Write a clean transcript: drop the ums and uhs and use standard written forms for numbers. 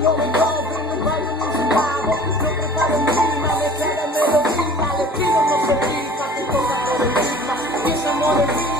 no me compren, no pago ni un centavo. No preparo en rima, me queda melodía. Le pido no se rifa, que toca por el ritmo. Y ese amor es mío.